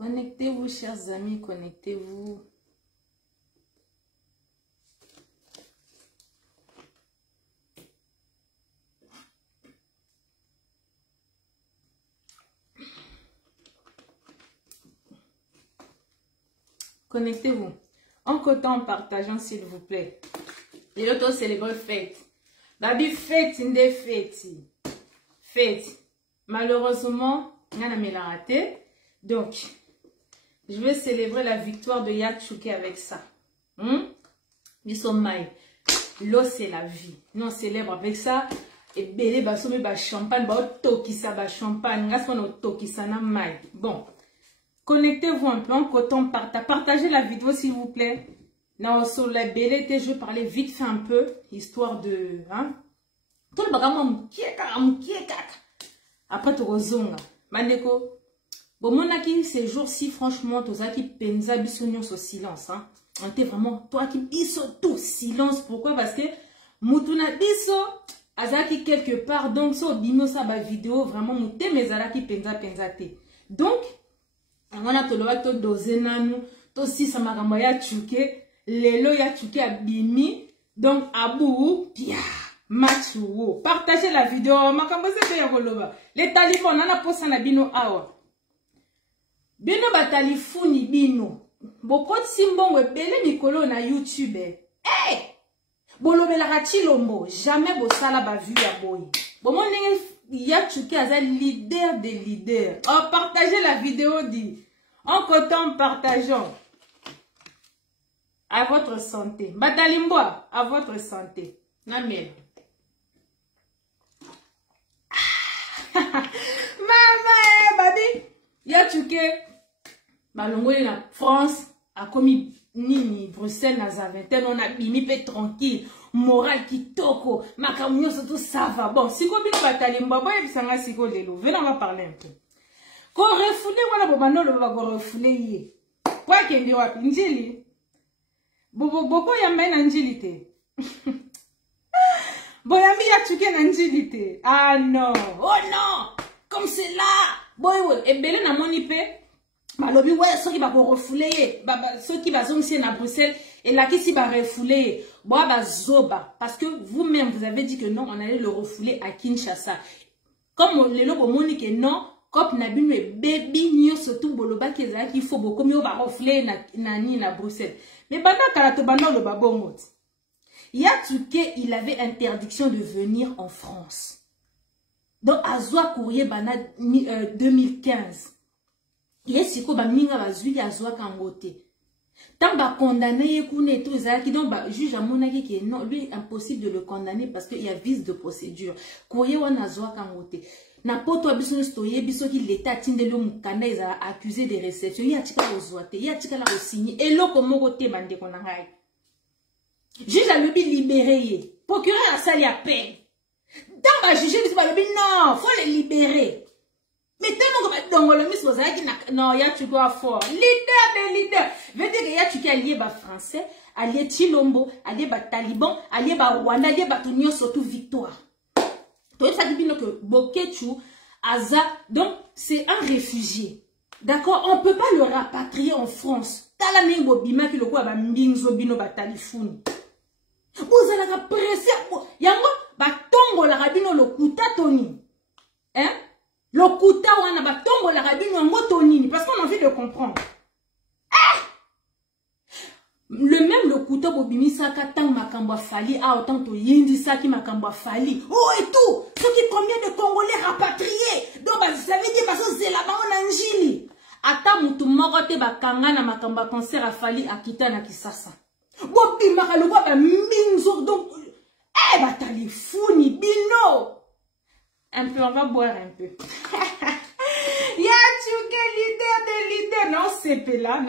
Connectez-vous, chers amis, connectez-vous. Connectez-vous. En cotant, en partageant, s'il vous plaît. Les autres célèbrent fête. Babi fête, inde fête. Fête. Malheureusement, on a raté. Donc, je vais célébrer la victoire de Yatchouké avec ça. Ils sont maïs. L'eau, c'est la vie. Nous, on célèbre avec ça. Et belé, basomi, ba champagne, ba otokisa, ba champagne. Ngaston otokisa na maïs. Bon. Connectez-vous un peu en coton, partagez la vidéo s'il vous plaît. Non, sur la belé, je vais parler vite fait un peu, histoire de... Tout le bagage, après, tu rezonga. Mandeko, bon, mon aki, ces jours-ci, franchement, tous qui penza bisognon sur silence. On était vraiment, toi qui biso tout silence. Pourquoi? Parce que, moutuna biso, azaki quelque part, donc, so bino sa ba vidéo, vraiment, mouté mes ala qui penza te. Donc, on a tout le to dozenanu, to si sa makambo ya chuke, lelo ya chuke abimi, donc abou, pia, machuo. Partagez la vidéo, makambo se ya koloba. Les talifons, on a posa na bino awa. Bino ba talifuni bino. Bokot simbongo bele mikolo na YouTube. Eh! Bolobela rachilombo, jamais bosala ba vu ya boy. Bon Yatchouké est un leader des leaders. Oh, partagez la vidéo dit. En coton, partageons. À votre santé. Batalimboa, à votre santé. Namel. Maman, babi. Yatchouké. Balongo na France a commis nini Bruxelles na za vingtaine, on a bimi pe tranquille. Moral qui toko, makamyo surtout ça va. Bon, si vous avez batali mbaba et bisanga siko lelo, venez on va parler un peu. Ko refoulé wala bobano le ba ko refoulé yé. Kwa kende wapi njili? Boko yamba na njili te. Boyambi Yatchouké na njili te. Ah non, oh non, comme c'est là. Boy, et belé na moni pe. Malobi ouais, ceux qui va ko refoulé, ceux qui va zoncer na Bruxelles et là qui si va refouler. Zoba, parce que vous-même vous avez dit que non, on allait le refouler à Kinshasa. Comme les lobos monique non, comme Nabino et baby nyo surtout boloba qu'il faut beaucoup mieux refouler na Bruxelles. Mais bana karato bana le babongot. Yatchouké, il avait interdiction de venir en France. Donc Azwa courrier bana 2015. Il est siko ba minga bazui Azwa kangote. Tant ba condamné et tout ça qui donc juge à mon avis qui non lui impossible de le condamner parce qu'il y a vice de procédure. Koye wana zwa kangote. Na poto biso stoye biso ki l'état tindelo mukanda ils a accusé de réception. Ya tika ozwate, ya tika la signé et loko moko te bande konangai. Juge a lui libéré. Procureur a sali à peine. Dans ba juge biso ba lui non, faut les libérer. Mais tellement que donc le miss Bozaki non Yatchouké a fort leader des leaders veut dire que Yatchouké allié ba français allié Chilombo allié ba Taliban allié ba Rwanda allié ba Tunio surtout victoire toi ça dit que Bokechu Aza donc c'est un réfugié d'accord on peut pas le rapatrier en France tala ningo bima ki lokwa ba mbinzo bino ba talifuni vous allez la presser yango ba tongo la rabino lokuta toni hein. Le kuta wana ba tongo la rabino ngotonini parce qu'on a envie de comprendre. Le même le kuta bobimisa katang makambo fali a autant to yindi saki makambo fali. Oh et tout, ce qui combien de Congolais rapatriés. Donc ça veut dire parce que c'est là-bas en Anjili. Ata mutu morote ba kanga na makambo concert a fali akita na Kisasa. Bobimaka le ba minzo donc ba talifuni bino. Un peu, on va boire un peu. Yatchouké, leader des leaders. Non, c'est là.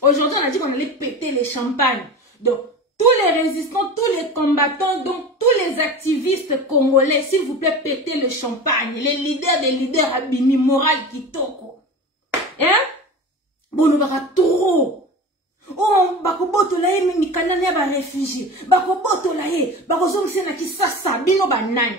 Aujourd'hui, on a dit qu'on allait péter les champagnes. Donc, tous les résistants, tous les combattants, donc tous les activistes congolais, s'il vous plaît, pétez le champagne. Les leaders des leaders, Abini, Moral, Kitoko. Hein? Bon, nous va trop. Oh, bakoboto la ye, mi kanane ba réfugié. Bakoboto la ye, bakozong se na Kisasa, bino ba nani.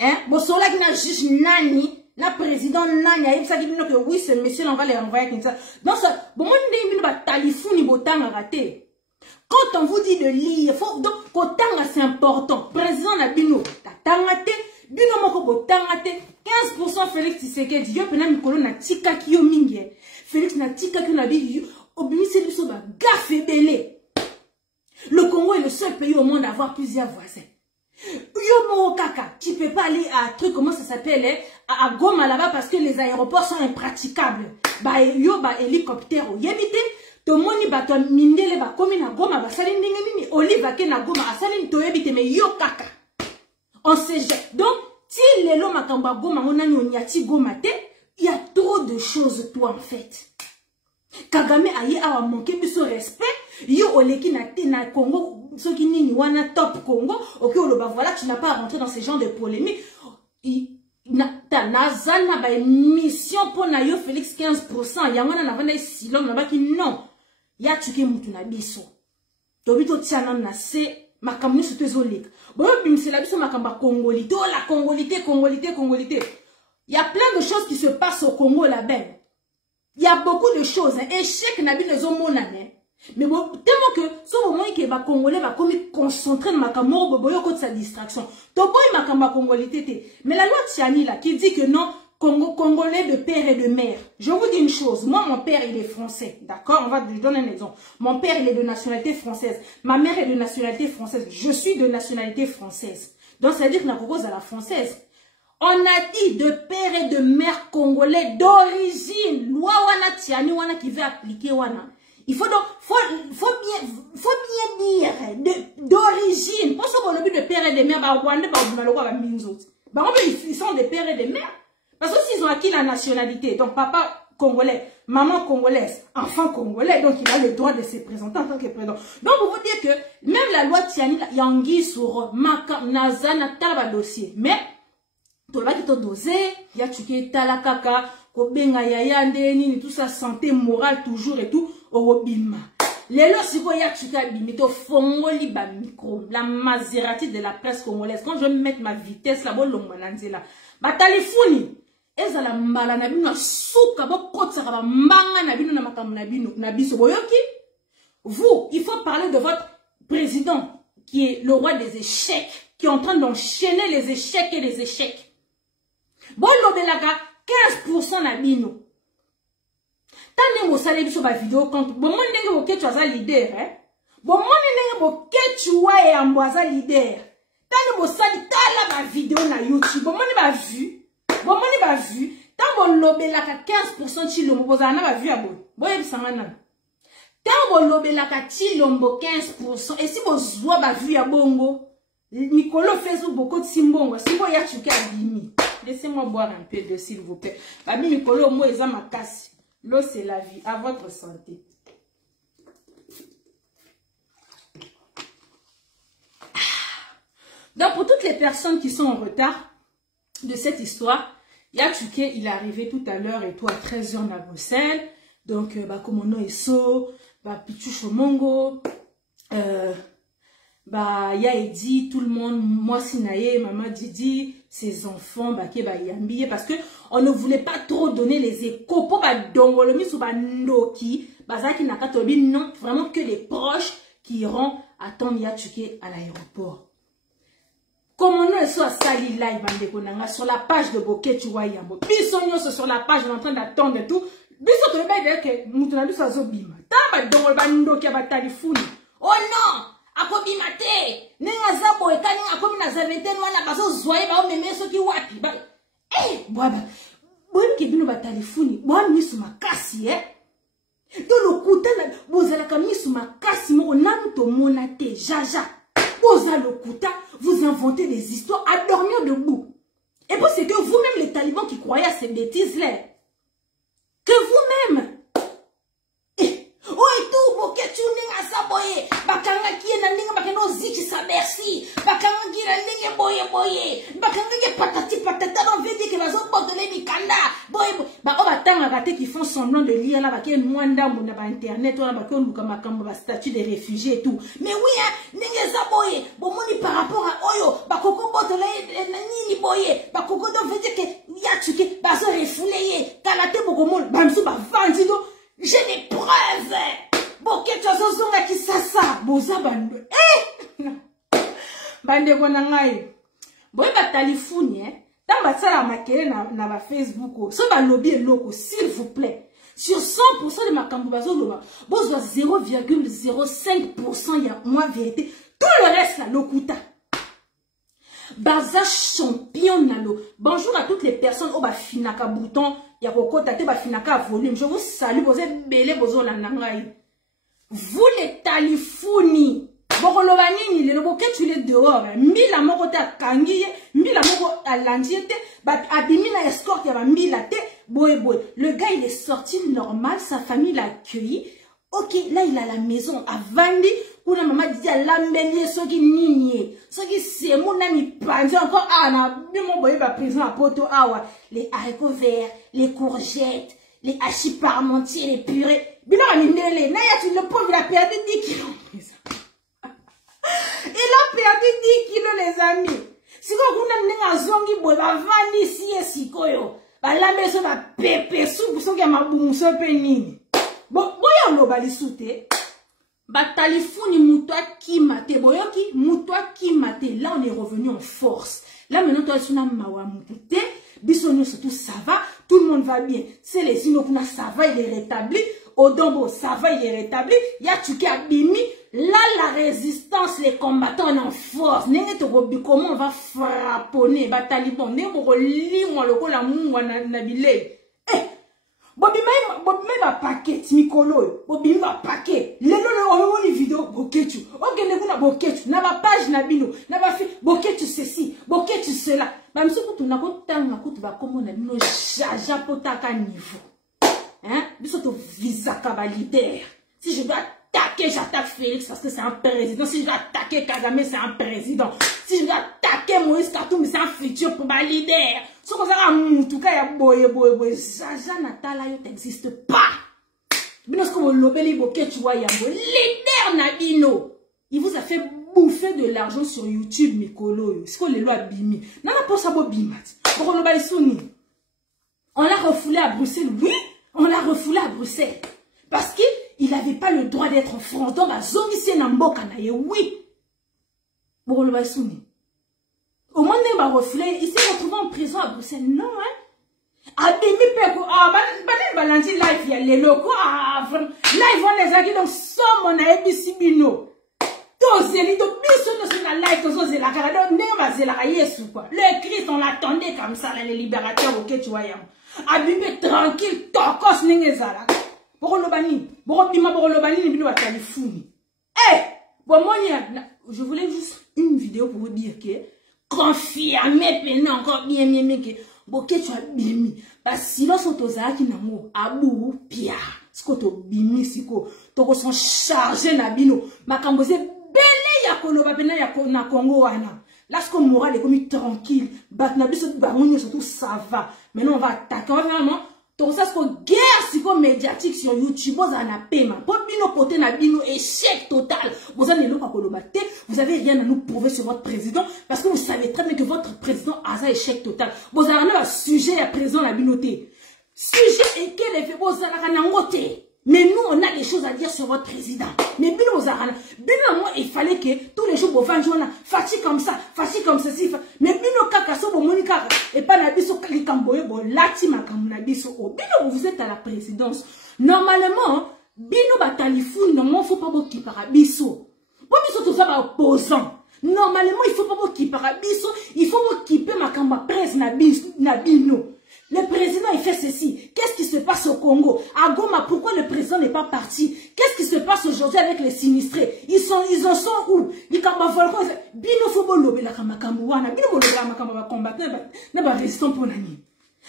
Hein? Bosola qui na juge nani, Na président Nanya, il s'agit que oui, ce monsieur, on va les renvoyer comme ça. Donc, ça, bon, on dit, talifouni, botan, raté. Quand on vous dit de lire, faut, donc, kotanga, c'est important. Président Nabino, tatangate, bino moko botangate, 15% Félix Tshisekedi, yo pena mikolo na tika kiyo mingi. Félix na tika kiyo nabi, obimisi biso ba gaffe belé. Le Congo est le seul pays au monde à avoir plusieurs voisins. Yo mo kaka, tu peux pas aller à truc, comment ça s'appelle, à Goma là-bas parce que les aéroports sont impraticables. Bah yo ba hélicoptère yebite, to moni ba to mindele ba komi na Goma ba sali ndenge nini, oliva ke na Goma asali to yebite mais yo kaka. On sait jamais. Donc si les lots makamba Goma on a nyati Goma te, il y a trop de choses toi en fait. Kagame aye awa manqué biso respect, yo oleki na Congo. Ceux qui n'y wana top Congo, ok, voilà, tu n'as pas à rentrer dans ce genre de polémique. Ta nazana ba mission pour na yo Félix 15%. Yangwana na vanda silom na baki non. Ya tuke mutu na biso. Tobito tiana na se makamu su tezolika. Boyo bimsela biso makamba congolité, oh la congolité. Il y a plein de choses qui se passent au Congo là-bas. Il y a beaucoup de choses, hein. Échec n'a bien les hommes. Mais bon, tellement que, ce moment que les Congolais va comme concentrer dans ma camoro, boyo contre sa distraction. Donc, boy ma kamba Congolais tété. Mais la loi Tiani là, qui dit que non, Congolais de père et de mère. Je vous dis une chose, moi mon père il est français, d'accord? Je donne un exemple. Mon père il est de nationalité française, ma mère est de nationalité française, je suis de nationalité française. Donc ça veut dire que la cause à la française. On a dit de père et de mère congolais d'origine. Loi wana Tiani wana qui veut appliquer wana. Il faut donc, faut bien dire d'origine. Pour ça qu'on a vu de père et de mère, ils sont des pères et des mères. Parce que s'ils ont acquis la nationalité, donc papa congolais, maman congolaise, enfant congolais, donc il a le droit de se présenter en tant que président. Donc pour vous dire que même la loi Tiani, il y a Anguille sur Maka, Nazana, Talaba dossier. Mais, tout là qui t'a dosé, il y a tué Talakaka, Kobenga Yayande, tout ça, santé morale toujours et tout. Orobima. Les lois, si vous y a tu fongoli ba micro, la Maserati de la presse congolaise. Quand je vais mettre ma vitesse là, bon l'ongmananze là, ba talifouni. Eza la mala na bino souka bo kotsa ba manga na bino na makamu na bino na biso boyoki. Vous, il faut parler de votre président qui est le roi des échecs, qui est en train d'enchaîner les échecs et les échecs. Bon lobelaka 15% na bino. Tant que vous allez sur ma vidéo, quand bon monde n'est pas que tu as leader, hein. Bon monde n'est pas que tu as un leader. Tant que vous allez ta la vidéo na YouTube, bon monde pas vu, bon monde pas vu. Tant que vous lobez la 15% chilombo, vous avez pas vu à bon. Bon y ça maintenant. Tant que vous lobez la chilombo 15%, et si vous voyez pas vu à bongo, Nicolo fait beaucoup de simbongo, si vous y a tu qu'à dimi. Laissez-moi boire un peu de s'il vous plaît. Babi Nicolo moi ils ont ma casse. L'eau, c'est la vie. À votre santé. Donc, pour toutes les personnes qui sont en retard de cette histoire, Yatuke, il est arrivé tout à l'heure et tout à 13h à Bruxelles. Donc, comme mon nom est So, Pichu Chomongo, Yaedi, tout le monde, moi Sinaye, Maman Didi, ses enfants, Yambi, parce que on ne voulait pas trop donner les échos pour Dongolomi ou Noki, Bazaki Nakatobi, non, vraiment que les proches qui iront attendre Yatuke à l'aéroport. Comme on est sur Sali Live, sur la page de Bokeh, tu vois, Yambo, Bissonio, sur la page, on est en train d'attendre tout. Bisso, tu vas dire que Moutonabi soit Zobima. Taba Dongoloba qui va talifouni. Oh non! Akobimate, nenga zabo ekani akomi na zaventen wana bazo zoye ba o meme soki wapi ba bwaba boni ke bino ba telefoni bwa misu makasi to lokuta na bozala ka misu makasi mo namu to mona te jaja boza lokuta vous inventez des histoires à dormir debout et puis c'est que vous-même les talibans qui croyez à ces bêtises là que vous-même tu n'es pas boye, bakanga qui est n'inga bakano ziki sa merci, bakanga qui n'inga boye, bakanga qui patati patata on veut dire que les autres portent les mikanda, boye, bah on va tanga gâter qui font semblant de lire là, baké mwanda mona ba internet, on a baké on luka makambo ba statut de réfugiés et tout, mais oui hein, n'inga sa boye, bon moni par rapport à oyo, bakoko porte les nini boye, bakoko donc veut dire que yatuke, bah refoulé, kalate bokomon, bamsou ba vandido, j'ai des preuves. Boke tu as zonga ki sasa, boza bando. Bande kona ngai. Boye ba talifuni dans ba tsala makele na ba Facebook, so ba lobby eloko s'il vous plaît. Sur 100% de ma kambo bazo loba, bozo 0,05% ya moi vérité. Tout le reste là lokuta. Baza champion nalo. Bonjour à toutes les personnes au ba finaka bouton, ya kokota te ba finaka volume. Je vous salue, vous êtes belé bozo la nangai. Vous les talifuni, bokoloba nini le boke tu les dehors, mbila moko ta kangiye, mbila moko alandiete, ba abimi na escorte ya ba mbila te, boy. Le gars il est sorti normal, sa famille l'a accueilli. OK, là il a la maison à Vandi, où la maman dit à l'ambelier soki nini, soki c'est mon ami pandi encore na bimo boy ba prison à poto awa, les haricots verts, les courgettes, les hachis parmentiers, les purées. Bilo aminele, naya tu le pauvre il a perdu 10 kilos. Il a perdu 10 kilos les amis. Si vous avez un zongi boy, va vendre ici et si koyo. Ba la maison va pepe sou so ki ma boum so pe nini. Bon, boya lo bali soute. Ba talifuni mutwa ki mate boyoki, mutwa ki mate. Là on est revenu en force. Là maintenant toi tu n'as mawa mutute. Bisonyo surtout ça va, tout le monde va bien. C'est les inokuna ça va, il est rétabli. Odombo, ça va, il est rétabli. Yatuki Abimi, là, la résistance, les combattants en force. Comment on va frapponner, bataliban, moi le la mouwa nabile. Bobi ma paquet, Mikolo, Bobi ma paquet. Les vidéo, boketu. Ok, ne boketu. Na ma page nabino, na ma fait boketu ceci, boketu cela. Même si tu n'as pas tant, tu vas comme on a nos jaja potaka niveau. Hein? Si je dois attaquer, j'attaque Félix parce que c'est un président. Si je dois attaquer Kagame, c'est un président. Si je dois attaquer Moïse Katumbi, c'est un futur pour ma leader. Si on a en tout cas, il y a boy. Jaja Natala, il n'existe pas. Parce que leader Nabino, il vous a fait bouffer de l'argent sur YouTube, Mikolo. C'est quoi les lois Bimi? Non, pas ça, Bimat. On l'a refoulé à Bruxelles, oui. On l'a refoulé à Bruxelles. Parce qu'il n'avait pas le droit d'être en France. Donc, à Zomisé Namboka, oui. Bon, le Bassouni. Au moins, il m'a refoulé. Il s'est retrouvé en prison à Bruxelles. Non, hein. Abimi Peko. Balandi live, il y a les locaux. Live, on les a dit, donc, somme, on a ABC Bino. Le Christ, on l'attendait comme ça, les libérateurs, ok, tu vois. Abimé tranquille, tokos n'engezala. Borolobani, borolobani, ni talifuni. Bon, moi, je voulais juste une vidéo pour vous dire que, confirmez, maintenant encore bien, que, ok, tu as bimi. Parce que sinon, son toza qui n'a mot, abou, pia, ce que tu bimi, siko, toko sont chargés nabino, ma kambose, belé ya koloba, pena ya na Congo, wana. Là, ce qu'on moral est comme tranquille. Surtout ça va. Maintenant, on va attaquer. Vraiment, tout ça, c'est une guerre psychomédiatique sur YouTube. Vous avez un paiement. Pour bino poté na bino échec total. Vous avez rien à nous prouver sur votre président. Parce que vous savez très bien que votre président a un échec total. Vous avez un sujet à présent la binoté. Sujet et quel effet vous avez un côté. Mais nous, on a des choses à dire sur votre président. Mais Bino Zarana, Bino, moi, il fallait que tous les jours, vous vendiez, fatigue comme ça, fatigue comme ceci. Mais Bino Kakaso, Monika, et pas Nabiso, Kalikamboye, Lati Makamunabiso. Bino, vous êtes à la présidence. Normalement, Bino Batalifou, non, il ne faut pas qu'il parabiso. Pour Biso, tout ça va opposant. Normalement, il ne faut pas qu'il parabiso. Il faut qu'il paie ma camba presse Nabino. Le président, il fait ceci. Qu'est-ce qui se passe au Congo? À Goma, pourquoi le président n'est pas parti? Qu'est-ce qui se passe aujourd'hui avec les sinistrés? Ils en sont où? Ils Bino Fobolo, la Kamakamouana, Bino la Makamba va combattre, n'est pas résistant pour l'année.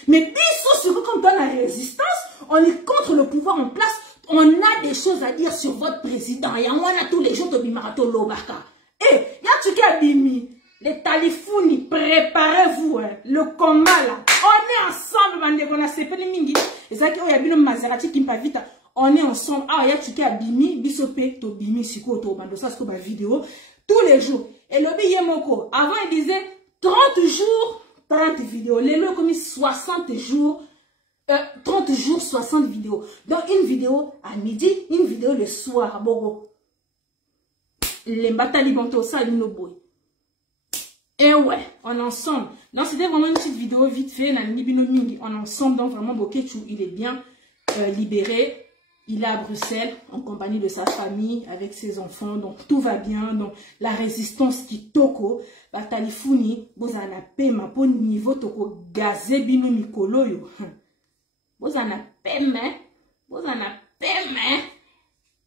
Mais Biso, sur comme dans la résistance, on est contre le pouvoir en place. On a des choses à dire sur votre président. Et on a tous les jours de Bimarato Lobaka. Et, Yatuki Abimi. Les Talifouni, préparez-vous, hein. Le combat là. On est ensemble, on a sepé mingi. Et ça qui a Maserati qui vite. On est ensemble. Ah, il y a tué à Bimi, Bisope, to Bimi, Siko, to Bando, ça c'est ma vidéo. Tous les jours. Et le Yemoko, avant il disait 30 jours, 30 vidéos. Les lois comme 60 jours, 30 jours, 60 vidéos. Donc, une vidéo à midi, une vidéo le soir. Bon, les batailles banto, ça, ils nous boy. Et ouais, en ensemble. Donc, c'était vraiment une petite vidéo vite fait. En ensemble, donc vraiment, Boketchou, il est bien libéré. Il est à Bruxelles, en compagnie de sa famille, avec ses enfants. Donc, tout va bien. Donc, la résistance qui toko, Batalifuni, Bozana Pema, pour niveau toko, Gazebino Mikolo, yo. Bozana Pema, Bozana Pema.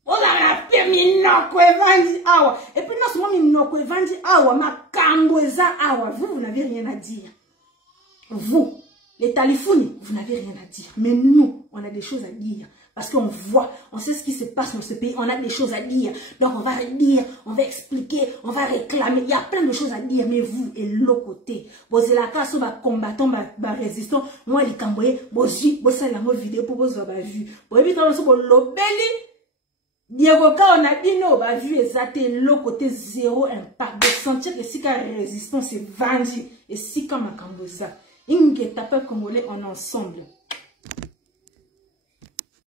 Bozana Pema, Minoko Evandi Awa. Et puis, non seulement Minoko Evandi Awa, ma Kamboza Awa. Vous n'avez rien à dire. Vous, les Talifuni, vous n'avez rien à dire. Mais nous, on a des choses à dire. Parce qu'on voit, on sait ce qui se passe dans ce pays, on a des choses à dire. Donc on va dire, on va expliquer, on va réclamer. Il y a plein de choses à dire, mais vous, et l'autre côté. Vous êtes là, quand vous êtes combattant, résistant, moi, les camboyés, vous êtes la vidéo pour vous avoir vu. Vous avez vu, vous l'obéli. Diego, quand on a dit non, on a vu exactement l'autre côté, zéro impact. De sentir que si la résistance est vendue, et si comme un camboza, il y a un congolais en ensemble.